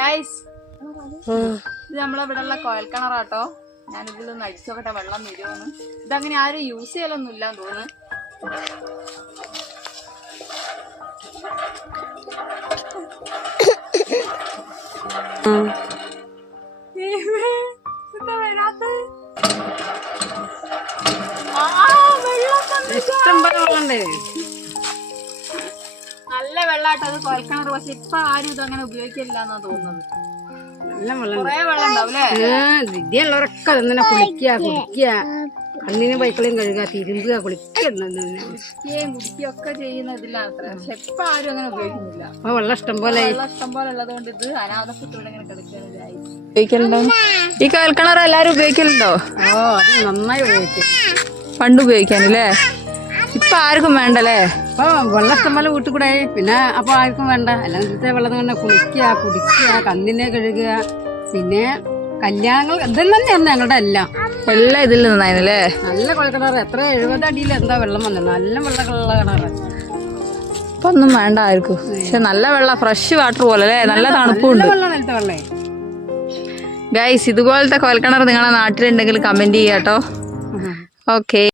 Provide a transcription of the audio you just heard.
Guys ഇത് നമ്മളിവിടെയുള്ള കോയൽക്കിണറാട്ടോ. ഞാനിതിലൊന്ന് അടിച്ചോക്കട്ടെ വെള്ളം വരുമോന്ന്. ഇതങ്ങനെ ആരും യൂസ് ചെയ്യലൊന്നും ഇല്ലാന്ന് തോന്നുന്നു. നല്ല വെള്ളാട്ടോ അത് കോയൽക്കിണർ. പക്ഷെ ഇപ്പൊ ആരും ഇതങ്ങനെ ഉപയോഗിക്കില്ലാന്നാ തോന്നുന്നത്. കൊറേ വെള്ളം ഉണ്ടാവൂലേ? വിദ്യയുള്ളവരൊക്കെ തന്നെ കുളിക്കുക കുടിക്കുക കണ്ണിന് പൈക്കളയും കഴുകുക തിരുമ്പുക കുളിക്കുകയും കുടിക്കുകയൊക്കെ ചെയ്യുന്ന ഇതിലാണ്. പക്ഷെ ഇപ്പൊ ആരും അങ്ങനെ ഉപയോഗിക്കുന്നില്ല. അപ്പൊ വെള്ളം ഇഷ്ടം പോലെ ഉള്ളത് കൊണ്ട് ഇത് അനാഥപ്പെട്ട് ഇങ്ങനെ കിടക്കുകയാണ്. ഉപയോഗിക്കലുണ്ടോ ഈ കോയൽക്കിണർ? എല്ലാരും ഉപയോഗിക്കലുണ്ടോ? ഓ അത് നന്നായി ഉപയോഗിക്കും. പണ്ട് ഉപയോഗിക്കാനല്ലേ? ഇപ്പൊ ആർക്കും വേണ്ടല്ലേ? അപ്പൊ വെള്ളം ഇഷ്ടം പോലെ വീട്ടിൽ കൂടെ പിന്നെ അപ്പൊ ആർക്കും വേണ്ട. അല്ലെങ്കിൽ വെള്ളം തന്നെ കുളിക്കുക കുടിക്കുക കണ്ണിനെ കഴുകുക പിന്നെ കല്യാണങ്ങൾ ഇതെല്ലാം തന്നെയാണ് ഞങ്ങളുടെ എല്ലാം. എല്ലാം ഇതിൽ നിന്നായിരുന്നല്ലേ? നല്ല കുഴൽക്കിണർ. എത്ര 70 അടിയിൽ എന്താ വെള്ളം വന്നത്. നല്ല വെള്ളമുള്ള കിണറ്. ഇപ്പൊ ഒന്നും വേണ്ട ആർക്കും. പക്ഷെ നല്ല വെള്ളം ഫ്രഷ് വാട്ടർ പോലെ അല്ലേ? നല്ല തണുപ്പുണ്ട്. വെള്ളം നിലത്തെ വെള്ളേ. ഗൈസ് ഇതുപോലത്തെ കോയൽക്കിണർ നിങ്ങളുടെ നാട്ടിലുണ്ടെങ്കിൽ കമന്റ് ചെയ്യാട്ടോ. ഓക്കെ.